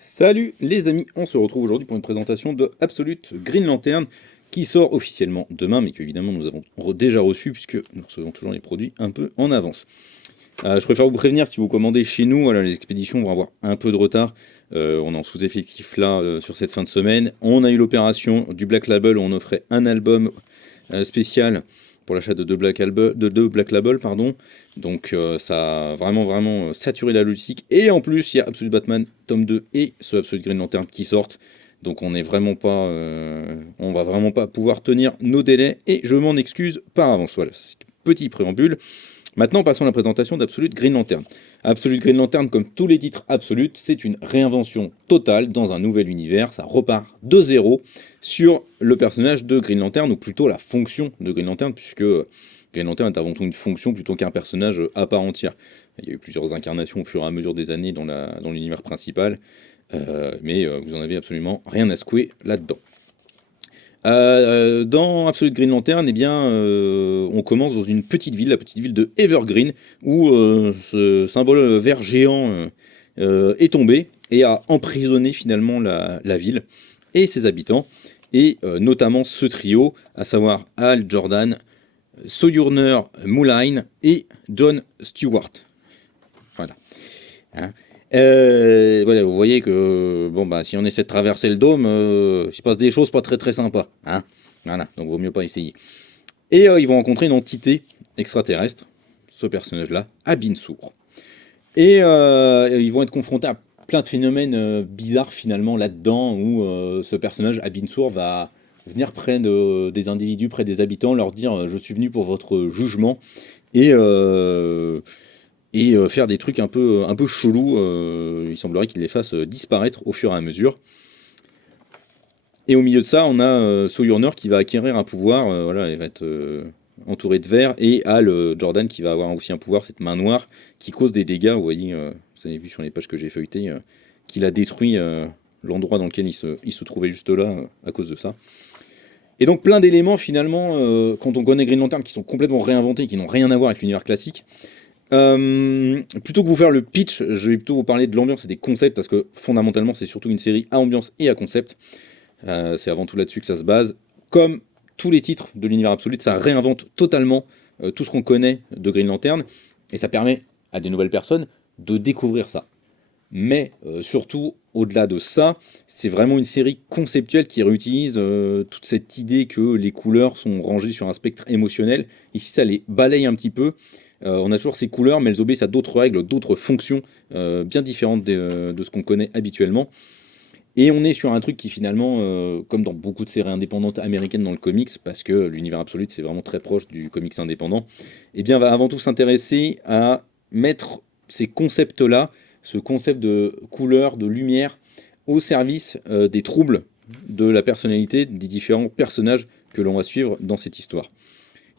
Salut les amis, on se retrouve aujourd'hui pour une présentation de Absolute Green Lantern qui sort officiellement demain, mais qu'évidemment nous avons déjà reçu puisque nous recevons toujours les produits un peu en avance. Je préfère vous prévenir, si vous commandez chez nous, voilà, les expéditions vont avoir un peu de retard. On est en sous-effectif là sur cette fin de semaine. On a eu l'opération du Black Label où on offrait un album spécial pour l'achat de deux Black Label, pardon. Donc ça a vraiment saturé la logistique. Et en plus, il y a Absolute Batman tome 2 et ce Absolute Green Lantern qui sortent. Donc on va vraiment pas pouvoir tenir nos délais et je m'en excuse par avance. Voilà, c'est un petit préambule. Maintenant, passons à la présentation d'Absolute Green Lantern. Absolute Green Lantern, comme tous les titres Absolute, c'est une réinvention totale dans un nouvel univers. Ça repart de zéro sur le personnage de Green Lantern, ou plutôt la fonction de Green Lantern, puisque Green Lantern est avant tout une fonction plutôt qu'un personnage à part entière. Il y a eu plusieurs incarnations au fur et à mesure des années dans l'univers principal, mais vous en avez absolument rien à secouer là-dedans. Dans Absolute Green Lantern, eh bien, on commence dans une petite ville, la petite ville de Evergreen, où ce symbole vert géant est tombé et a emprisonné finalement la ville et ses habitants, et notamment ce trio, à savoir Hal Jordan, Sojourner Mulline et John Stewart. Voilà. Hein. Voilà, vous voyez que bon bah si on essaie de traverser le dôme, il se passe des choses pas très sympas, hein. Voilà, donc vaut mieux pas essayer. Et ils vont rencontrer une entité extraterrestre, ce personnage-là, Abin Sur. Et ils vont être confrontés à plein de phénomènes bizarres finalement là-dedans, où ce personnage, Abin Sur, va venir près des individus, près des habitants, leur dire je suis venu pour votre jugement, et faire des trucs un peu chelous. Il semblerait qu'il les fasse disparaître au fur et à mesure. Et au milieu de ça, on a Sojourner qui va acquérir un pouvoir, voilà, il va être entouré de verre, et Hal Jordan qui va avoir aussi un pouvoir, cette main noire, qui cause des dégâts, vous voyez, vous avez vu sur les pages que j'ai feuilletées, qu'il a détruit l'endroit dans lequel il se trouvait juste là, à cause de ça. Et donc plein d'éléments finalement, quand on connaît Green Lantern, qui sont complètement réinventés, qui n'ont rien à voir avec l'univers classique. Plutôt que vous faire le pitch, je vais plutôt vous parler de l'ambiance et des concepts, parce que fondamentalement c'est surtout une série à ambiance et à concept. C'est avant tout là-dessus que ça se base. Comme tous les titres de l'univers Absolute, ça réinvente totalement tout ce qu'on connaît de Green Lantern, et ça permet à des nouvelles personnes de découvrir ça. Mais surtout, au-delà de ça, c'est vraiment une série conceptuelle qui réutilise toute cette idée que les couleurs sont rangées sur un spectre émotionnel. Ici, ça les balaye un petit peu. On a toujours ces couleurs, mais elles obéissent à d'autres règles, d'autres fonctions bien différentes de ce qu'on connaît habituellement. Et on est sur un truc qui finalement, comme dans beaucoup de séries indépendantes américaines dans le comics, parce que l'univers Absolute c'est vraiment très proche du comics indépendant, eh bien va avant tout s'intéresser à mettre ces concepts-là, ce concept de couleur, de lumière, au service des troubles de la personnalité des différents personnages que l'on va suivre dans cette histoire.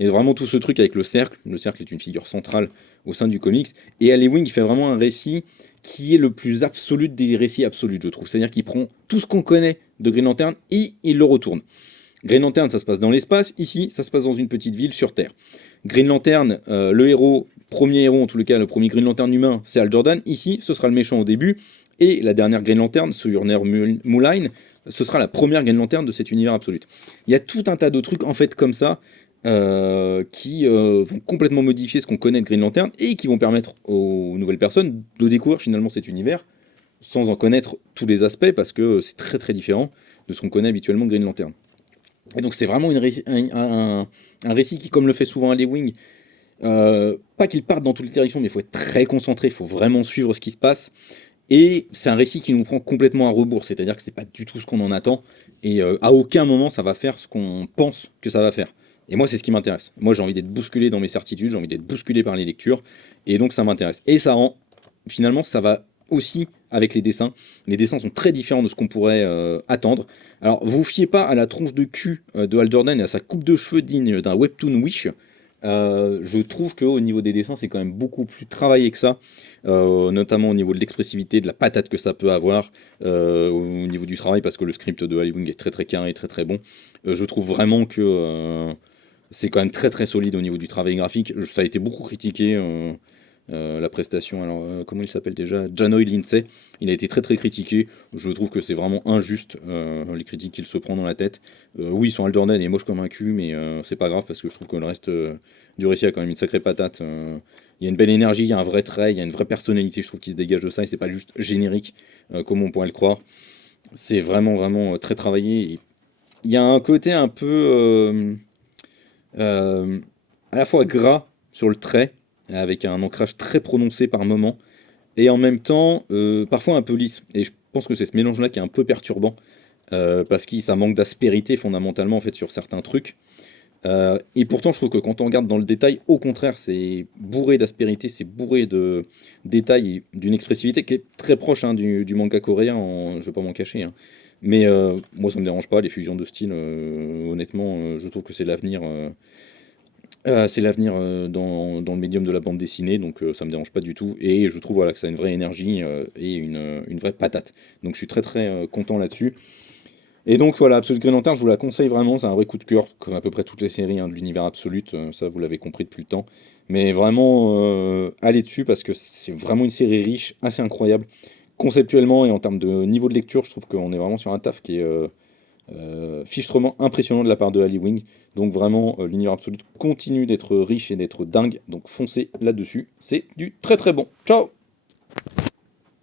Et vraiment tout ce truc avec le cercle est une figure centrale au sein du comics, et Al Ewing fait vraiment un récit qui est le plus absolu des récits absolus, je trouve. C'est-à-dire qu'il prend tout ce qu'on connaît de Green Lantern et il le retourne. Green Lantern, ça se passe dans l'espace, ici, ça se passe dans une petite ville sur Terre. Green Lantern, le héros, premier héros en tout cas, le premier Green Lantern humain, c'est Hal Jordan. Ici, ce sera le méchant au début, et la dernière Green Lantern, Sojourner Mulline, ce sera la première Green Lantern de cet univers absolu. Il y a tout un tas de trucs en fait comme ça, qui vont complètement modifier ce qu'on connaît de Green Lantern et qui vont permettre aux nouvelles personnes de découvrir finalement cet univers sans en connaître tous les aspects, parce que c'est très différent de ce qu'on connaît habituellement de Green Lantern. Et donc c'est vraiment un récit qui, comme le fait souvent Al Ewing, pas qu'il parte dans toutes les directions, mais il faut être très concentré, il faut vraiment suivre ce qui se passe. Et c'est un récit qui nous prend complètement à rebours, c'est-à-dire que c'est pas du tout ce qu'on en attend, et à aucun moment ça va faire ce qu'on pense que ça va faire. Et moi, c'est ce qui m'intéresse. Moi, j'ai envie d'être bousculé dans mes certitudes, j'ai envie d'être bousculé par les lectures, et donc ça m'intéresse. Et ça rend, finalement, ça va aussi avec les dessins. Les dessins sont très différents de ce qu'on pourrait attendre. Alors, vous fiez pas à la tronche de cul de Hal Jordan et à sa coupe de cheveux digne d'un webtoon Wish. Je trouve qu'au niveau des dessins, c'est quand même beaucoup plus travaillé que ça, notamment au niveau de l'expressivité, de la patate que ça peut avoir, au niveau du travail, parce que le script de Al Ewing est très carré, très bon. Je trouve vraiment que c'est quand même très solide au niveau du travail graphique. Ça a été beaucoup critiqué La prestation, alors comment il s'appelle déjà? Janoy Lindsay. Il a été très très critiqué. Je trouve que c'est vraiment injuste les critiques qu'il se prend dans la tête. Oui, son Hal Jordan est moche comme un cul, mais c'est pas grave parce que je trouve que le reste du récit a quand même une sacrée patate. Il y a une belle énergie, il y a un vrai trait, il y a une vraie personnalité, je trouve, qui se dégage de ça et c'est pas juste générique comme on pourrait le croire. C'est vraiment vraiment très travaillé. Et il y a un côté un peu euh, à la fois gras sur le trait, avec un ancrage très prononcé par moment, et en même temps parfois un peu lisse. Et je pense que c'est ce mélange-là qui est un peu perturbant, parce que ça manque d'aspérité fondamentalement en fait sur certains trucs. Et pourtant, je trouve que quand on regarde dans le détail, au contraire, c'est bourré d'aspérité, c'est bourré de détails et d'une expressivité qui est très proche hein, du manga coréen, je vais pas m'en cacher. Hein. Mais moi, ça me dérange pas, les fusions de style, honnêtement, je trouve que c'est l'avenir dans le médium de la bande dessinée, donc ça me dérange pas du tout. Et je trouve voilà, que ça a une vraie énergie et une vraie patate. Donc je suis très très content là-dessus. Et donc voilà, Absolute Green Lantern, je vous la conseille vraiment, c'est un vrai coup de cœur, comme à peu près toutes les séries hein, de l'univers Absolute, ça vous l'avez compris depuis le temps. Mais vraiment, allez dessus parce que c'est vraiment une série riche, assez incroyable. Conceptuellement et en termes de niveau de lecture, je trouve qu'on est vraiment sur un taf qui est fichtrement impressionnant de la part de Ali Wing. Donc vraiment, l'univers Absolute continue d'être riche et d'être dingue, donc foncez là-dessus, c'est du très très bon. Ciao!